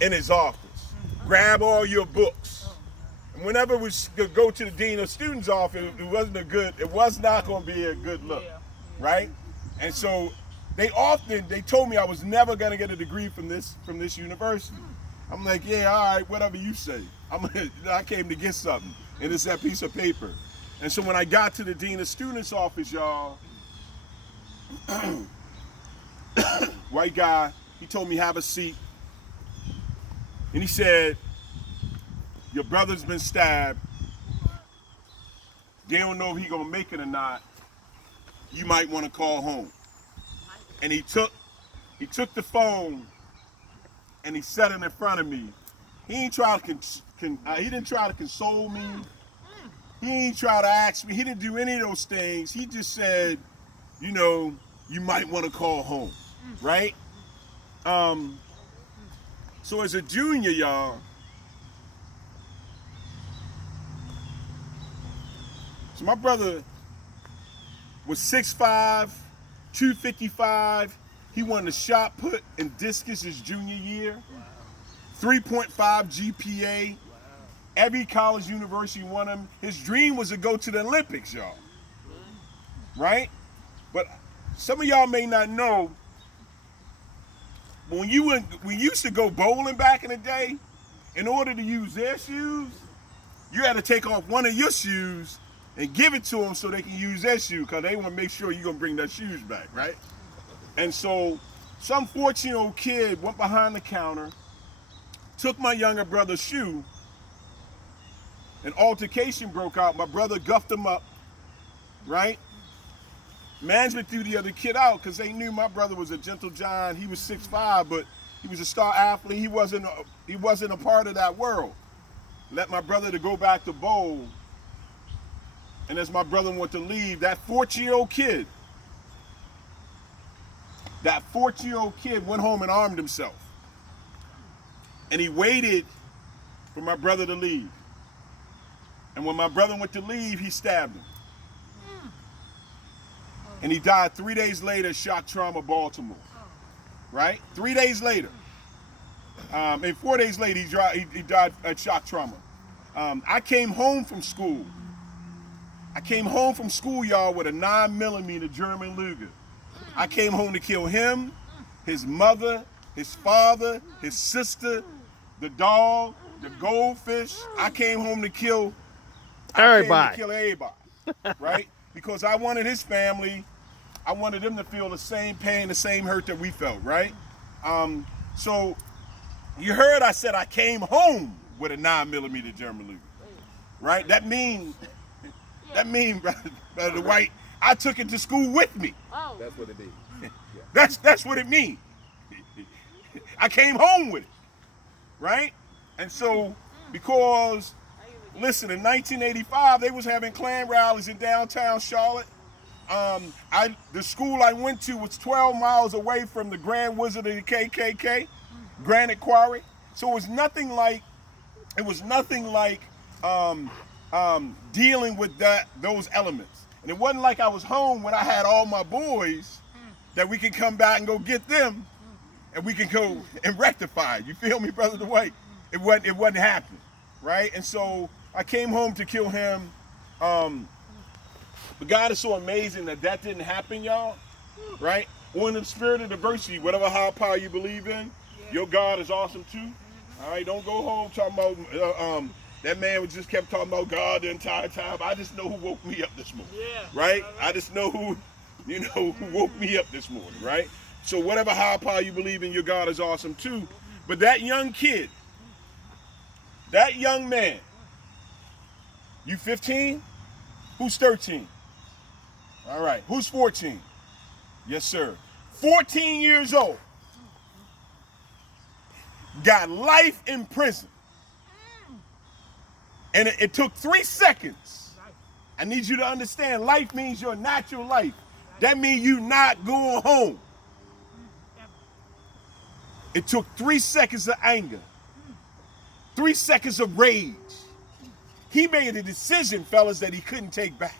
in his office. Grab all your books. And whenever we go to the dean of students' office, it was not going to be a good look, right? And so they told me I was never going to get a degree from this university. I'm like, yeah, all right, whatever you say. I came to get something, and it's that piece of paper. And so when I got to the dean of students' office, y'all, white guy, he told me have a seat, and he said, your brother's been stabbed. They don't know if he's gonna make it or not. You might want to call home. And he took the phone and he set it in front of me. He ain't try to he didn't try to console me. He ain't try to ask me. He didn't do any of those things. He just said, you know, you might want to call home, right? So as a junior, y'all, so my brother was 6'5", 255. He won the shot put and discus his junior year. 3.5 GPA. Every college university won him. His dream was to go to the Olympics, y'all. Right? But some of y'all may not know, when we used to go bowling back in the day, in order to use their shoes, you had to take off one of your shoes and give it to them so they can use their shoe, because they want to make sure you're going to bring their shoes back, right? And so some 14-year-old kid went behind the counter, took my younger brother's shoe, an altercation broke out. My brother guffed him up, right? Management threw the other kid out because they knew my brother was a gentle giant. He was 6'5", but he was a star athlete. He wasn't a part of that world. Let my brother to go back to bowl. And as my brother went to leave, that 14-year-old kid went home and armed himself. And he waited for my brother to leave. And when my brother went to leave, he stabbed him. And he died 3 days later, shock trauma, Baltimore. Right? 3 days later. And 4 days later, he died at shock trauma. I came home from school. Y'all, with a 9mm German Luger. I came home to kill him, his mother, his father, his sister, the dog, the goldfish. I came home to kill everybody. Right? Because I wanted his family, I wanted them to feel the same pain, the same hurt that we felt, right? So you heard I said I came home with a 9mm German Luger, right? That mean, Brother White, I took it to school with me. Oh. That's what it means. Yeah. That's what it means. I came home with it, right? And so, because, listen, in 1985, they was having Klan rallies in downtown Charlotte. The school I went to was 12 miles away from the Grand Wizard of the KKK, Granite Quarry. So it was nothing like dealing with those elements. And it wasn't like I was home when I had all my boys that we could come back and go get them and we can go and rectify it. You feel me, Brother Dwight? It wasn't happening, right? And so I came home to kill him. But God is so amazing that didn't happen, y'all, right? Or in the spirit of diversity, whatever higher power you believe in, your God is awesome too. All right, don't go home talking about that man just kept talking about God the entire time. I just know who woke me up this morning, right? I just know who woke me up this morning, right? So whatever higher power you believe in, your God is awesome too. But that young kid, that young man, you 15? Who's 13? All right, who's 14? Yes, sir. 14 years old. Got life in prison. And it took 3 seconds. I need you to understand, life means your natural life. That means you not going home. It took 3 seconds of anger. 3 seconds of rage. He made a decision, fellas, that he couldn't take back.